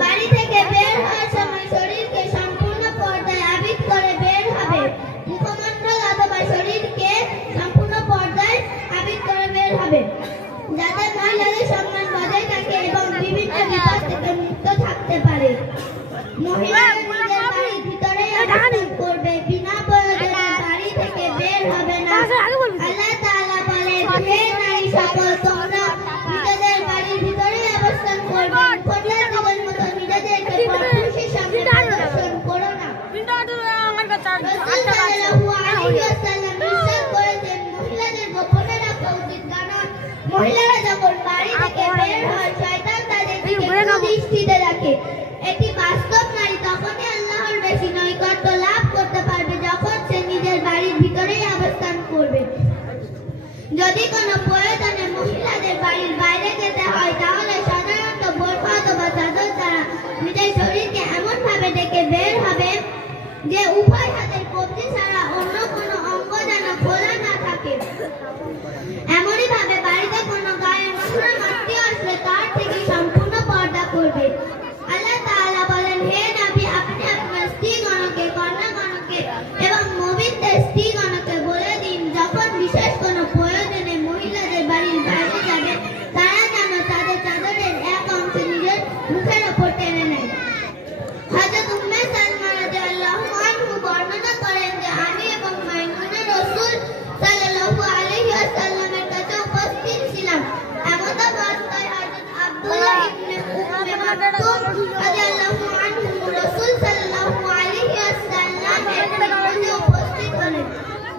বাড়ি থেকে বের হওয়ার সময় শরীরকে সম্পূর্ণ পর্দায় আবৃত করে বের হবে। মুখমণ্ডল অথবা শরীরকে সম্পূর্ণ পর্দায় আবৃত করে বের হবে, যাতে মহিলাদের সম্মান বজায় থাকে এবং বিভিন্ন বিপদ থেকে মুক্ত থাকতে পারে। মহিলারা নিজের বাড়ির ভিতরেই অবস্থান করবে, বিনা প্রয়োজনে বাড়ি থেকে বের হবে না। আল্লাহ তাআলা বলেন, হে নারী সকল, তোমরা নিজেদের বাড়ির ভিতরেই অবস্থান করবে, কন্যাদের মতো নিজেদেরকে পরপুরুষের সামনে প্রদর্শন করো না। রাসূল সাল্লাল্লাহু আলাইহি ওয়াসাল্লাম ইরশাদ করেছেন, মহিলাদের গোপনে রাখা উচিত, কারণ মহিলারা যখন বাড়ি থেকে বের হয় শয়তান তাদের দিকে দৃষ্টিতে রাখে। এটি বাস্তব নারী তখনই আল্লাহর বেশি নৈকট্য লাভ করতে পারবে যখন সে নিজের বাড়ির ভিতরেই অবস্থান করবে। যদি কোনো প্রয়োজনে মহিলাদের বাড়ির বাইরে যেতে হয়, তাহলে সাধারণত বোরকা অথবা চাদর দ্বারা নিজের শরীরকে এমন ভাবে ঢেকে বের হবে যে উভয় হাতের কবজি ছাড়া অন্য কোনো অঙ্গ যেন খোলা না থাকে। এমনই ভাবে বাড়িতে কোনো গায়ের মাহরম আত্মীয় আসলে তার থেকে সম্পূর্ণ পর্দা করবে। আল্লাহ তাআলা বলেন, হে নবী, আপনি আপনার স্ত্রীগণকে, কন্যাগণকে এবং মুমিনদের স্ত্রীগণকে বলে দিন, যখন বিশেষ কোনো প্রয়োজনে মহিলাদের বাড়ির বাইরে যাবে, তারা যেন তাদের চাদরের এক অংশ নিজের মুখের ওপর টেনে নেয়। হযরত উম্মে সালমা রাদিয়াল্লাহু আনহা বর্ণনা করেন যে আমি এবং মাইমুনা রাসূল সাল্লাল্লাহু আলাইহি ওয়াসাল্লামের কাছে উপস্থিত ছিলাম। এমত অবস্থায় হযরত আব্দুল্লাহ ইবনে উম্মে মাকতুম রাদিয়াল্লাহু আনহু রাসূল সাল্লাল্লাহু আলাইহি ওয়াসাল্লামের কাছে উপস্থিত হলেন।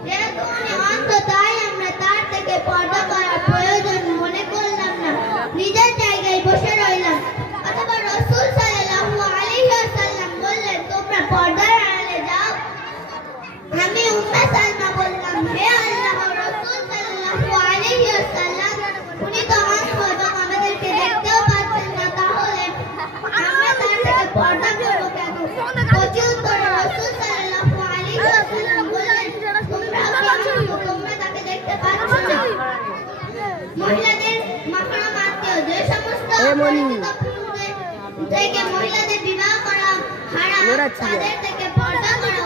যেহেতু উনি অন্ধ, তাই আমরা তার থেকে পর্দা করার প্রয়োজন মনে করলাম না, নিজের জায়গায় বসে রইলাম। অথবা রাসূল সাল্লাল্লাহু আলাইহি ওয়াসাল্লাম বললেন, তোমরা পর্দার আড়ালে যাও। আমি উম্মে সালমা বললাম, হে আল্লাহর রাসূল সাল্লাল্লাহু আলাইহি ওয়াসাল্লাম, উনি তো অন্ধ এবং আমাদেরকে দেখতেও পাচ্ছেন না, তাহলে আমরা তার থেকে পর্দা করব কেন? প্রত্যুত্তরে রাসূল সাল্লাল্লাহু আলাইহি ওয়াসাল্লাম বললেন, তোমরা তাকে দেখতে পাচ্ছ না। মহিলাদের মাহরম আত্মীয় যে সমস্ত থেকে মহিলাদের বিবাহ করা হারাম, তাদের থেকে পর্দা করা